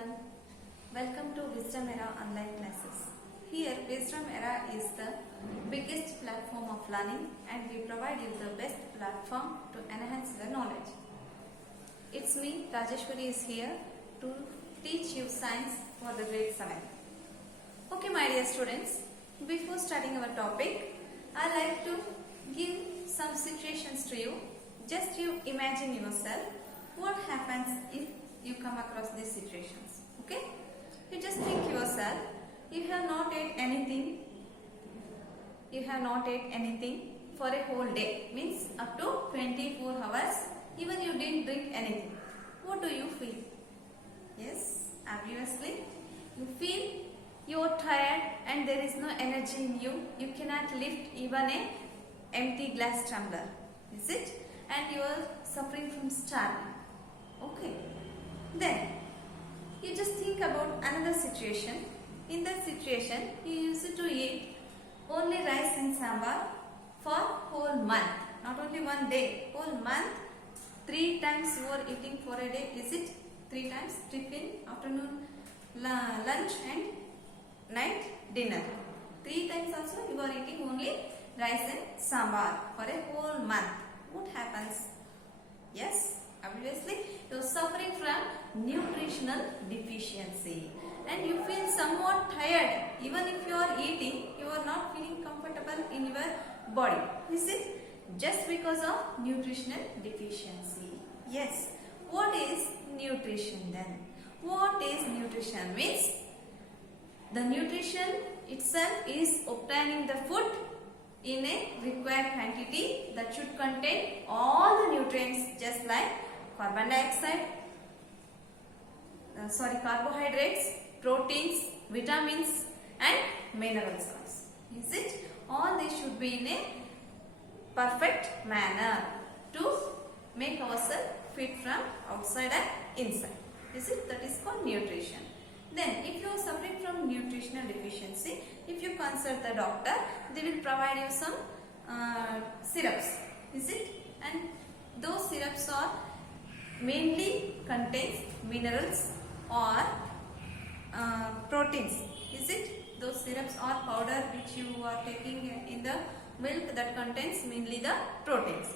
everyone. Welcome to Wisdom Era online classes. Here, Wisdom Era is the biggest platform of learning and we provide you the best platform to enhance your knowledge. It's me, Rajeshwari is here to teach you science for the grade 7. Okay, my dear students, before starting our topic, I like to give some situations to you. Just you imagine yourself what happens if you come across these situations. Okay? You just think yourself, you have not ate anything for a whole day, means up to 24 hours, even you didn't drink anything. What do you feel? Yes, obviously, you feel you are tired and there is no energy in you. You cannot lift even a empty glass tumbler, is it? And you are suffering from starving. Okay. Then you just think about another situation. In that situation, you used to eat only rice and sambar for whole month. Not only one day, whole month. 3 times you are eating for a day. Is it? 3 times tiffin, afternoon, lunch and night dinner. 3 times also you are eating only rice and sambar for a whole month. What happens? Yes, obviously you are suffering from nutritional deficiency and you feel somewhat tired. Even if you are eating, you are not feeling comfortable in your body. Is it? Just because of nutritional deficiency. Yes. What is nutrition then? What is nutrition? Means the nutrition itself is obtaining the food in a required quantity that should contain all the nutrients just like carbohydrates, proteins, vitamins and minerals. Is it? All these should be in a perfect manner to make ourselves fit from outside and inside. Is it? That is called nutrition. Then if you are suffering from nutritional deficiency, if you consult the doctor, they will provide you some syrups. Is it? And those syrups are mainly contains minerals or proteins. Is it? Those syrups are powder which you are taking in the milk that contains mainly the proteins.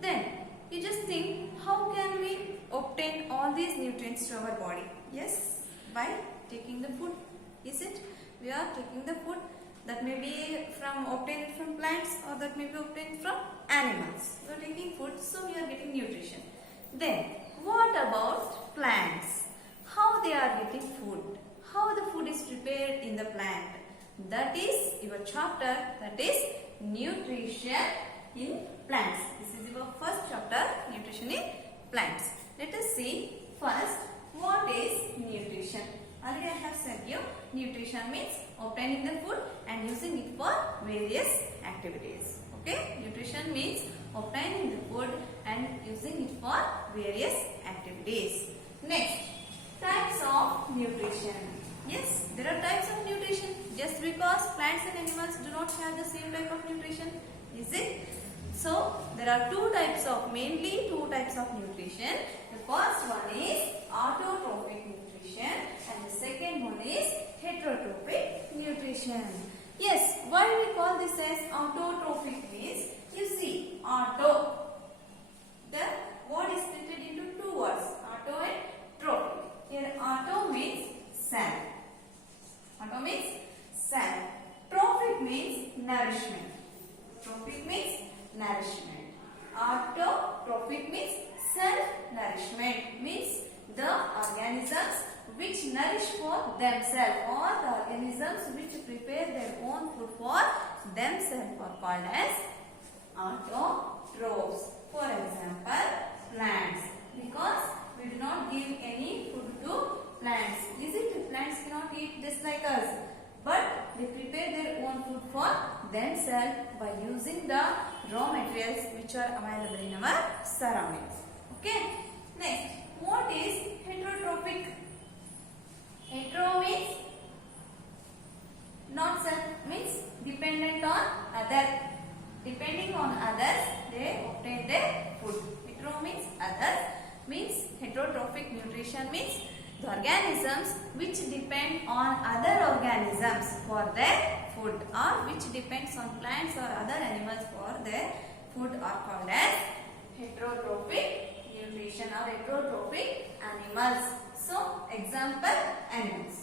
Then you just think, how can we obtain all these nutrients to our body? Yes, by taking the food. Is it? We are taking the food that may be obtained from plants or that may be obtained from animals. We are taking food, so we are getting nutrition. Then what about plants? How they are getting food? How the food is prepared in the plant? That is your chapter, that is nutrition in plants. This is your first chapter, nutrition in plants. Let us see first what is nutrition. Already I have said you, nutrition means obtaining the food and using it for various activities. Okay, nutrition means obtaining the food and using it for various activities. Next, types of nutrition. Yes, there are types of nutrition. Just because plants and animals do not have the same type of nutrition, is it? So, there are mainly two types of nutrition. The first one is autotrophic nutrition and the second one is heterotrophic nutrition. Yes, why we call this as autotrophic means, you see, auto. The word is split into two words, auto and trophic. Here auto means self. Auto means self. Trophic means nourishment. Trophic means nourishment. Autotrophic means self-nourishment, means the organisms which nourish for themselves or the organisms which prepare their own food for themselves are called as autotrophs. For example, plants, because we do not give any food to plants. Is it? Plants cannot eat just like us, but they prepare their own food for themselves by using the raw materials which are available in our surroundings. Okay. Next, what is heterotrophic? Hetero means not self, means dependent on other. Depending on others, they obtain their food. Hetero means others, means heterotrophic nutrition means the organisms which depend on other organisms for their food or which depends on plants or other animals for their food are called as heterotrophic nutrition or heterotrophic animals. So, example animals.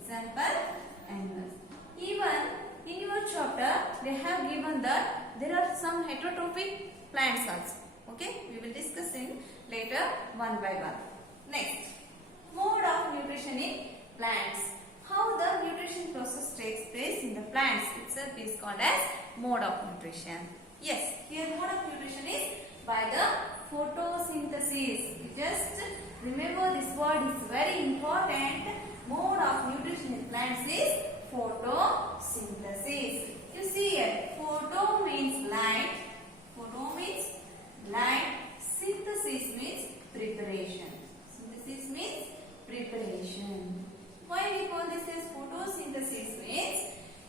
Example animals. Even in your chapter, they have given that there are some heterotrophic plants also. Okay, we will discuss in later one by one. Next, mode of nutrition in plants. How the nutrition process takes place in the plants itself is called as mode of nutrition. Yes, here mode of nutrition is by the photosynthesis. Just remember this word is very important. Mode of nutrition in plants is photosynthesis. You see here, photo means light. Photo means light. Synthesis means preparation. Synthesis means preparation. Why we call this as photosynthesis means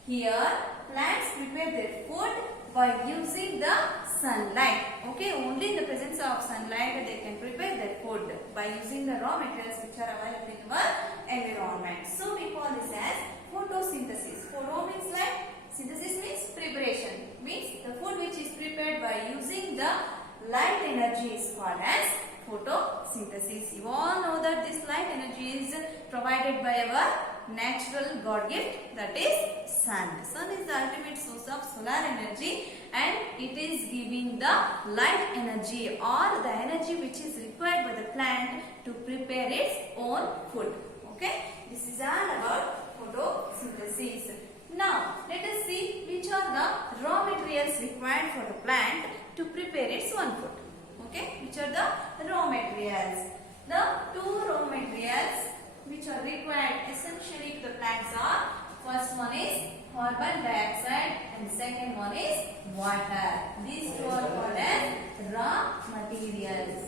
here plants prepare their food by using the sunlight. Okay, only in the presence of sunlight they can prepare their food by using the raw materials which are available in our environment. So we call this as photosynthesis. Photo means light, synthesis means preparation. Means the food which is prepared by using the light energy is called as photosynthesis. You all know that this light energy is provided by our natural God gift, that is sun. Sun is the ultimate source of solar energy and it is giving the light energy or the energy which is required by the plant to prepare its own food. Okay, this is all about photosynthesis. Now let us see which are the raw materials required for the plant to prepare its own food. Okay, which are the raw materials? The two raw materials which are required essentially to the plants are, first one is carbon dioxide and second one is water. These two are called as raw materials.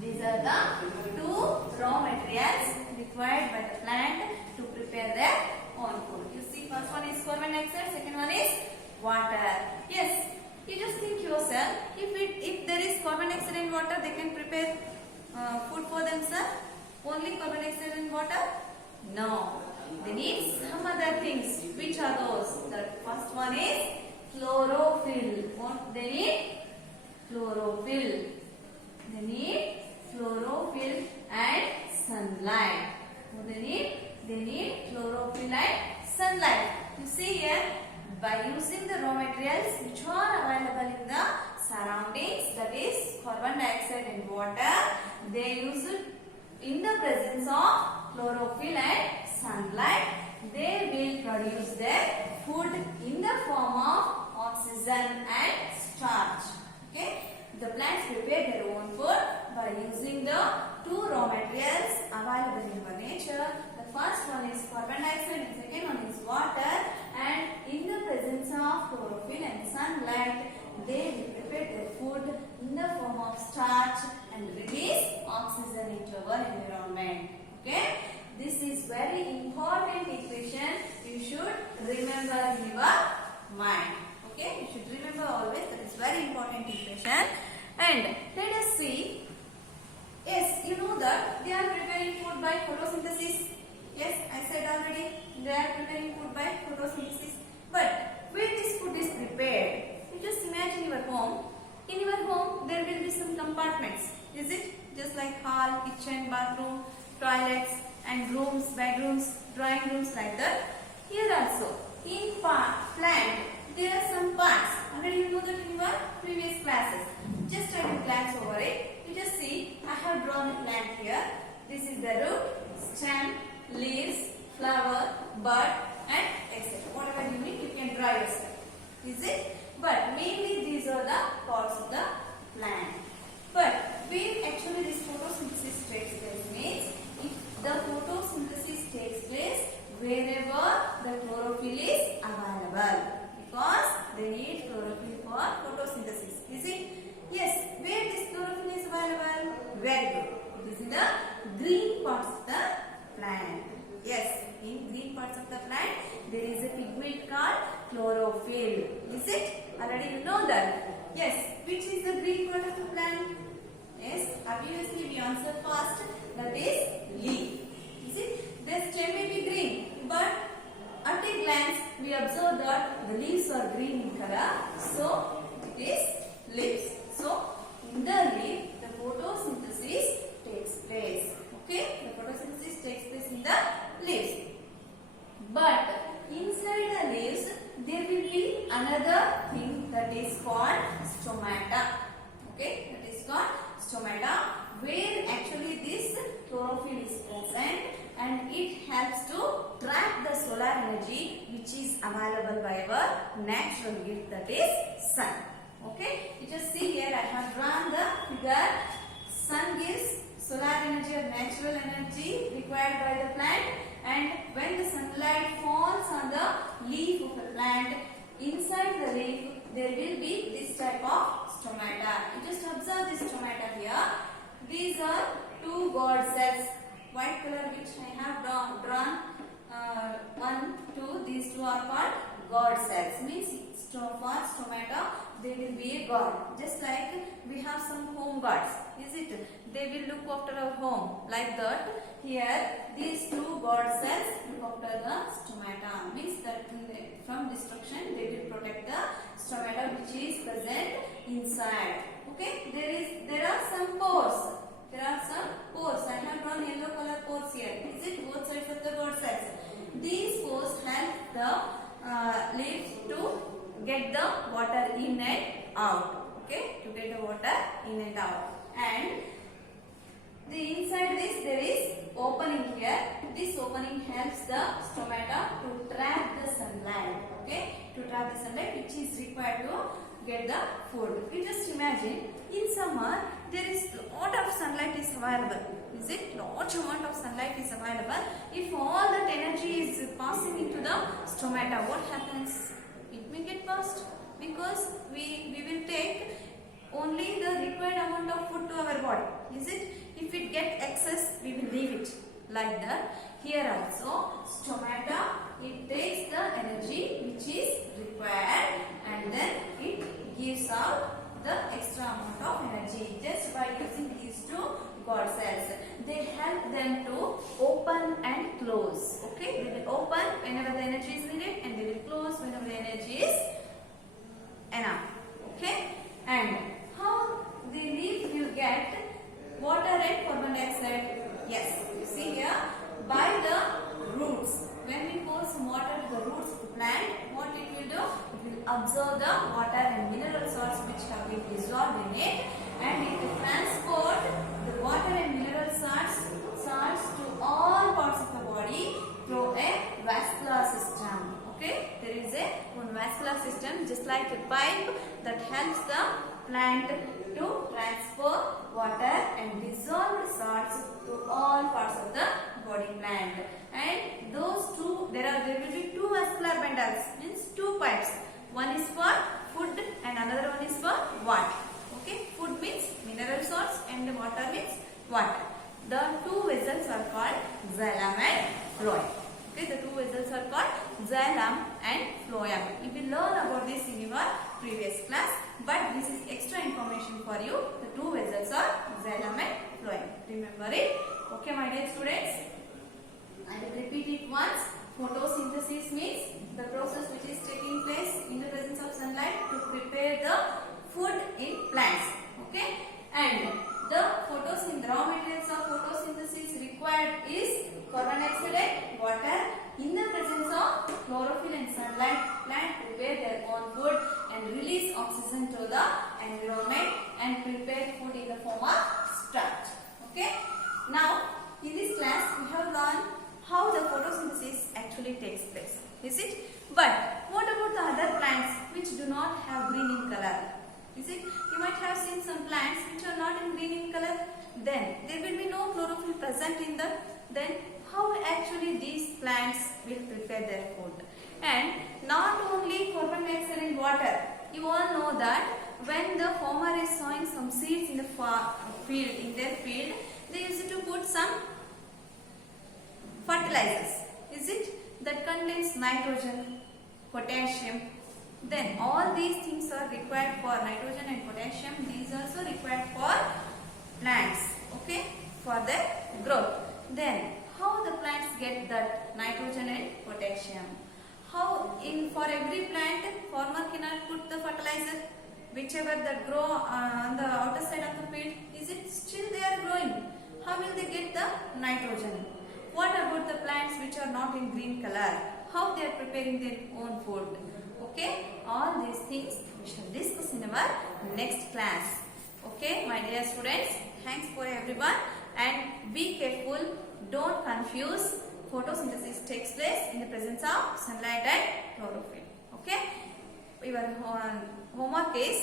These are the two raw materials required by the plant to prepare their own food. You see, first one is carbon dioxide, second one is water. Yes, you just think yourself, if there is carbon dioxide and water, they can prepare food for themselves. Only carbon dioxide and water? No. They need some other things. Which are those? The first one is chlorophyll. What they need? Chlorophyll. They need chlorophyll and sunlight. What they need? They need chlorophyll and sunlight. You see here, by using the raw materials which are available in the surroundings, that is carbon dioxide and water, they use it in the presence of chlorophyll and sunlight. They will produce their food in the form of oxygen and starch. Okay, the plants prepare their own food by using the two raw materials available in our nature. The first one is carbon dioxide and second one is water, and in the presence of chlorophyll and sunlight, they will prepare their food in the form of starch and release oxygen into our environment. Okay, this is very important equation. You should remember in your mind. Okay, you should remember always that is very important equation. And let us see. Yes, you know that they are preparing food by photosynthesis. Yes, I said already they are preparing food by photosynthesis. But where this food is prepared? You just imagine your home. In your home, there will be some compartments. Is it? Just like hall, kitchen, bathroom, toilets, and rooms, bedrooms, drawing rooms, like that. Here also, in plant, there are some parts. Already you know that in your previous classes. Just try to glance over it. You just see, I have drawn a plant here. This is the root, stem, leaves, flower, bud, and etc. Whatever you need, you can draw yourself. Is it? But mainly these are the parts of the plant. But where actually this photosynthesis takes place means, if the photosynthesis takes place wherever the chlorophyll is available, because they need chlorophyll for photosynthesis. Is it? Yes. Where this chlorophyll is available? Very good. It is in the green parts of the plant. Yes, in green parts of the plant there is a pigment called chlorophyll. Is it? Already you know that. Yes. Which is the green part of the plant? Yes. Obviously we answer first. The that is leaf. You see, the stem may be green, but at a glance we observe that the leaves are green in color, so it is leaves. So in the leaf, the photosynthesis takes place. Okay, the photosynthesis takes place in the leaves. But inside the leaves, there will be another thing that is called stomata. Okay, that is called stomata, where actually this chlorophyll is present and it helps to trap the solar energy which is available by our natural gift, that is sun. Okay, you just see here I have drawn the figure. Sun gives solar energy or natural energy required by the plant, and when the sunlight falls on the leaf of a plant, inside the leaf there will be this type of stomata. You just observe this stomata here. These are two God cells, white color which I have drawn 1, 2, these two are called God cells. Means for stomata they will be a god. Just like we have some home guards, is it? They will look after our home. Like that, here these two God cells look after the stomata. Means that from destruction they will protect the stomata which is present inside. Okay, there are some pores. There are some pores. I have drawn yellow color pores here. Is it both sides of the God cells? These pores help the leaves to get the water in and out. Okay, to get the water in and out. And the inside this there is opening here. This opening helps the stomata to trap the sunlight. Okay, to trap the sunlight which is required to get the food. You just imagine, in summer there is lot of sunlight is available. Is it? Large amount of sunlight is available. If all that energy is passing into the stomata, what happens? It may get lost, because we will take only the required amount of food to our body. Is it? If it get excess, we will leave it like that. Here also, stomata, it takes the energy which is required and then it gives out the extra amount of energy just by using these two God cells. They help them to open and close. Okay, they will open whenever the energy is needed and they will close whenever the energy is enough. Okay, and how the leaf will get water and carbon dioxide? Yes, you see here, by the roots. When we pour some water to the roots of the plant, what it will do? It will absorb the water and mineral salts which have been dissolved in it, and it will transport the water and mineral salts to all parts of the body through a vascular system. Okay, there is one vascular system just like a pipe that helps the plant to transfer water and dissolved salts to all parts of the body plant. And those two, there will be two vascular bundles, means two pipes. One is for food and another one is for water. Okay, food means mineral salts and water means water. The two vessels are called xylem and phloem. Okay, the two vessels are called xylem and phloem. You will learn about this in your previous class, but this is extra information for you. The two vessels are xylem and phloem. Remember it? Okay, my dear students. I will repeat it once. Photosynthesis means the process which is taking place in the presence of sunlight to prepare the food in plants. Okay, and the raw materials of photosynthesis required is carbon dioxide and water. In the presence of chlorophyll and sunlight, plant prepare their own food and release oxygen to the environment and prepare food in the form of starch. Okay. Now, in this class, we have learned how the photosynthesis actually takes place. Is it? But what about the other plants which do not have green in color? Is it? You might have seen some plants which are not in green in color. Then there will be no chlorophyll present in them. Then how actually these plants will prepare their food? And not only carbon dioxide and water. You all know that when the farmer is sowing some seeds in the field, they used to put some fertilizers. Is it? That contains nitrogen, potassium. Then all these things are required for nitrogen and potassium. These also required for plants. Okay. for their growth. Then how the plants get that nitrogen and potassium? How for every plant farmer cannot put the fertilizer whichever that grow on the outer side of the field, is it still they are growing? How will they get the nitrogen? What about the plants which are not in green color? How they are preparing their own food? Okay, all these things we shall discuss in our next class. Okay, my dear students, thanks for everyone and be careful. Don't confuse. Photosynthesis takes place in the presence of sunlight and chlorophyll. Okay, your homework is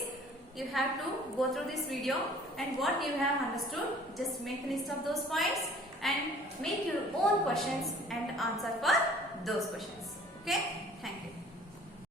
you have to go through this video and what you have understood, just make a list of those points and make your own questions and answer for those questions. Okay.